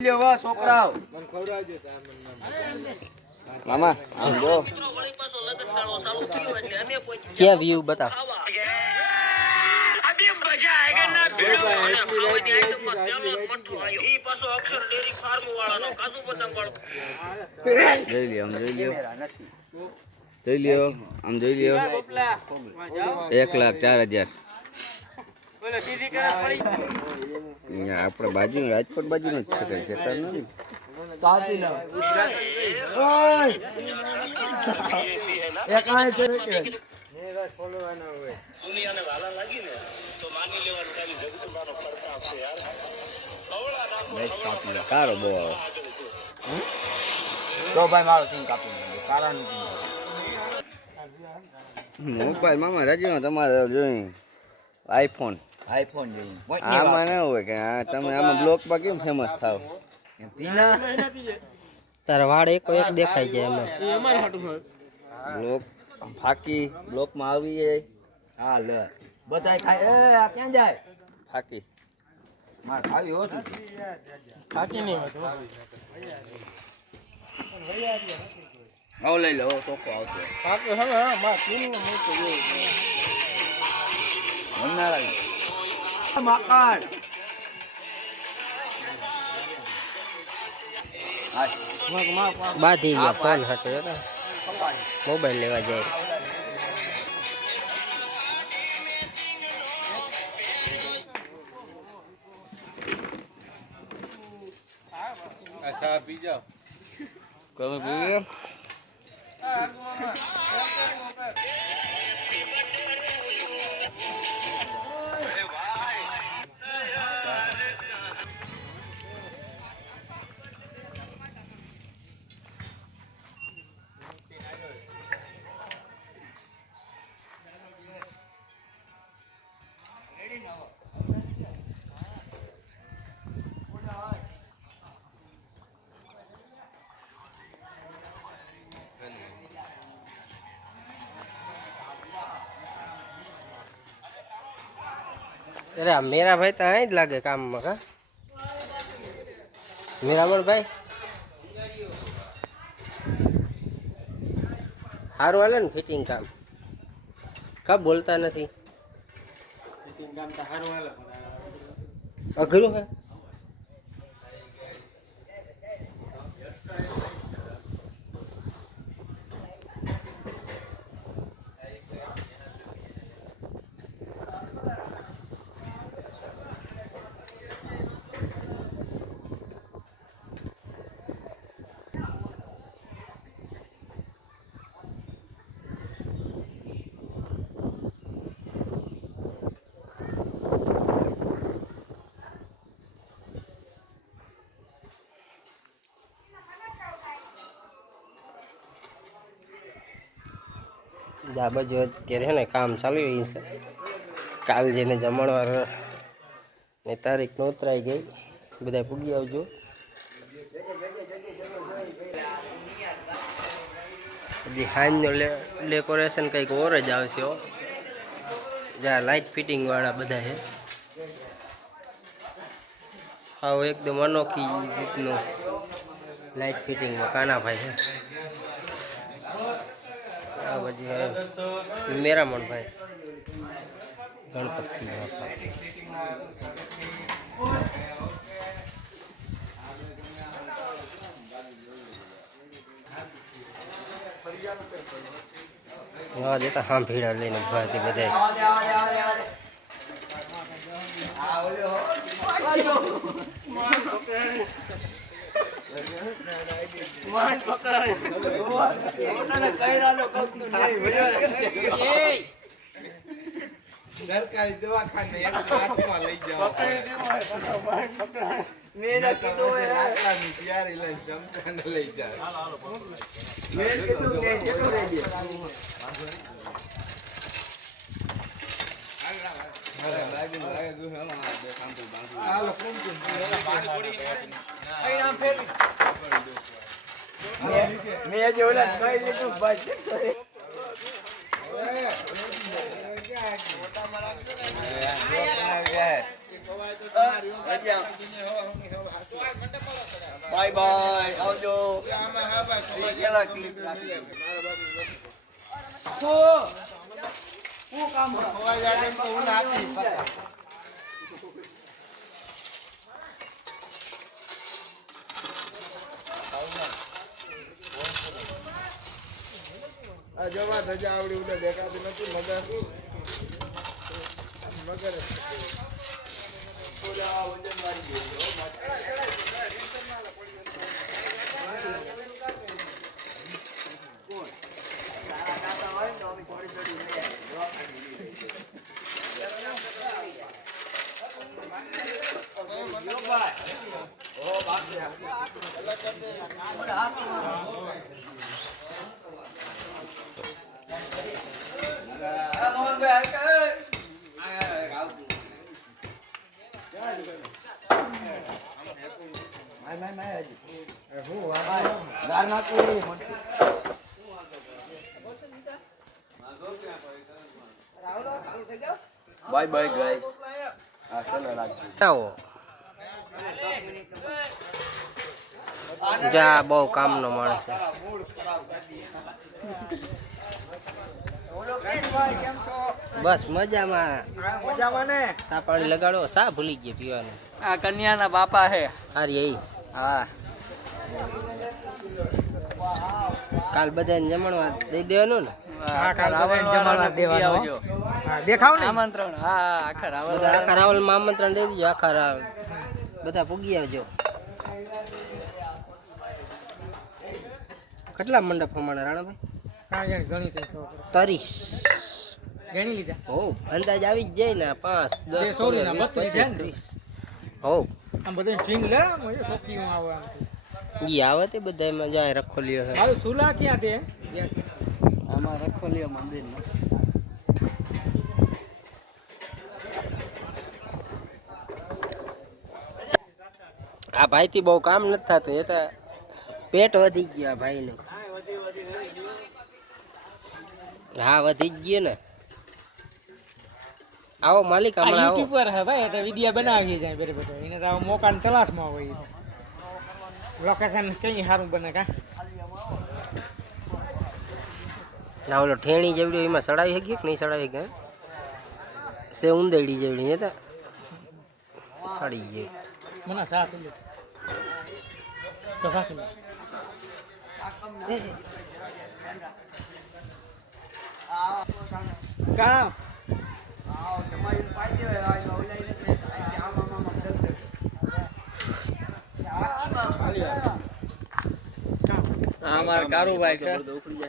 લેવા છોકરાઓ મામા આમ જો क्या व्यू बता જોઈ લ્યો આમ જોઈ લ્યો 1,04,000 આપણે બાજુ રાજકોટ બાજુ નો જ છે કઈ ખેતર નથી કારો બહુ આવે તો ભાઈ મારો સિંગ કાપી નાખ્યો કારાનું મોબાઈલ મામા રાજીમાં તમારે જોઈ આઈફોન જોઈએ આમાં ના હોય કે હા તમે આમાં બ્લોકમાં કેમ ફેમસ થાવ પીના તારા વાળ એક દેખાઈ જાય એમાં બ્લોક ફાકી બ્લોકમાં આવી જાય હા લે બધાય ખાય એ આ ક્યાં જાય ફાકી માર ખાવી ઓછું છે ખાતી નહીં હોતું આવ લઈ લો ચોખ્ખો આવતો ખાતું હવે હા માં પીને મૂકો મન્નારા મકાન બાધી ગયા ફોન હતો મોબાઈલ લેવા જાય ચા પી જાઓ તમે પી લો अरे मेरा भाई तो आई लगे काम में का मेरा मन भाई हारू वाले ने फिटिंग काम कब बोलता नहीं फिटिंग काम तो हारू वाले अघरू है આ બાજુ અત્યારે છે ને કામ ચાલી રહ્યું છે કાલ જેને જમણવાર ને તારીખ નોતરાઈ ગઈ બધા પૂગી આવજો હજી હાંજનો ડેકોરેશન કંઈક ઓર જ આવશે હો જ્યાં લાઇટ ફિટિંગ વાળા બધા છે હા એકદમ અનોખી રીતનું લાઇટ ફિટિંગમાં કાનાભાઈ છે આ બાજુ મેરામણ ભાઈ ગણપતિ બાપા હા દેતા હા ભીડા લઈને ભાઈ બધા સરકારી દવાખાને 108 લઈ જાઓ મેં કીધું આટલાની તૈયારી લઈને જમતાને લઈ જાઓ મેં કીધું કે જેટલું લઈ દે લાગે જો હેલો બે સાંભળ બાંધું હાલો કોણ પાણી પડી અહીં આમ ફેરી મેં જે ઓલા કઈ દીધું બસ મોટા બાય બાય આવજો આમાં હા ભાઈ પેલા ક્લિપ રાખી ખોવાઈ જાય એમ તો હું નાખીશ. આ જોવા ધજા આવડી ઉડે દેખાતી નથી મગર મગર બાય બાય ગાઈસ આ ચલો રાખજો આવો જા બહુ કામનો માણસ છે. બસ મજામાં. સા પાણી લગાડો. સા ભૂલી ગયા પીવાનું. આ કન્યાના બાપા હે હારી એ હા કાલ બધાને જમણવા દઈ દેવાનું ને. આમંત્રણ હા આખા રાવણ બધા આખા રાવલમાં આમંત્રણ દઈ દીધું. આખા રાવલ બધા પૂગી આવજો. કેટલા મંડપ પ્રમાણે રાણાભાઈ? 30 હો અંદાજ આવી જ જાય ને. 5 10 20 હો ઈ આવે તે બધા એમાં જાય રખોલીઓ છે. આમાં રખોલીઓ મંદિર આ ભાઈ થી બહુ કામ નથી થતું. એ તો પેટ વધી ગયું આ ભાઈ નું. હા વધી જ ગયું ને. આવો માલિક હમણાં આવો. યુટ્યુબર હે ભાઈ એટલે વિડિયો બનાવી જાય બરાબર. એને તો મોકાની તલાશમાં હોય. લોકેશન કઈ સારું બને કા ના ઓલો ઠેણી જેવડી એમાં સડાઈ શકીએ કે નહીં સડાઈ શકે? સે ઊંદેડી જેવડી હતા સડી ગઈ. મને સાફ લે તો કાકી કામ અમાર કારુભાઈ છે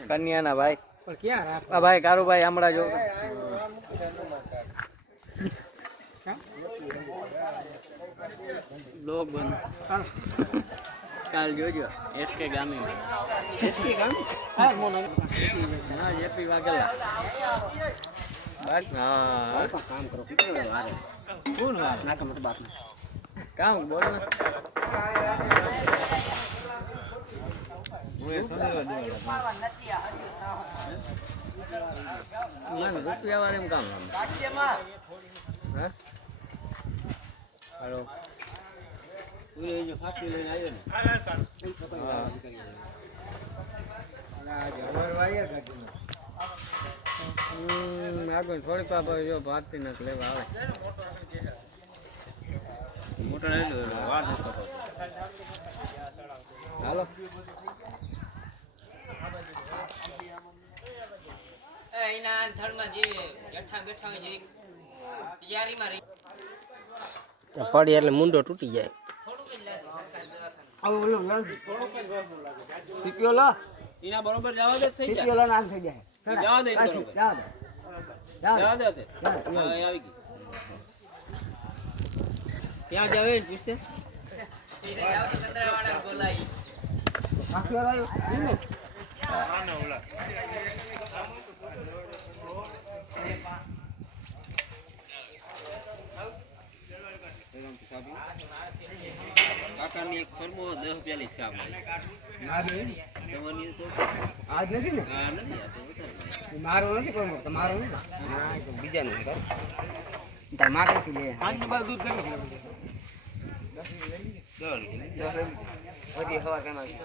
કન્યાના ભાઈ. પણ ક્યાં રાખ આ ભાઈ કારુભાઈ હમણાં જો લોક બન કાલ જોજો એસકે ગામી હા મોન હા જેપી વાગેલા હા કામ કરો કોણ નાખા મત બાત કામ બોલ ને રૂપિયા વાળા કામ હા હેલો આગળ થોડી પાપા જો ભારતી નક લેવા આવે મોટા હાલો એના થળમાં જે જઠ્ઠા બેઠા હોય જે તૈયારીમાં રહી પડી એટલે મુંડો તૂટી જાય. એના બરોબર જવા દે થઈ જાય જવા દે જવા દે આવી ગઈ ત્યાં જાવે પૂછતે કાકાની એક ફરમો 10 પ્યાલી ચા આજ નથી ને મારો નથી કોઈ તમારો બીજાનું તાર માં કેટલું લે આજ બાદ દૂધ કરી પછી હવા કેમ આવી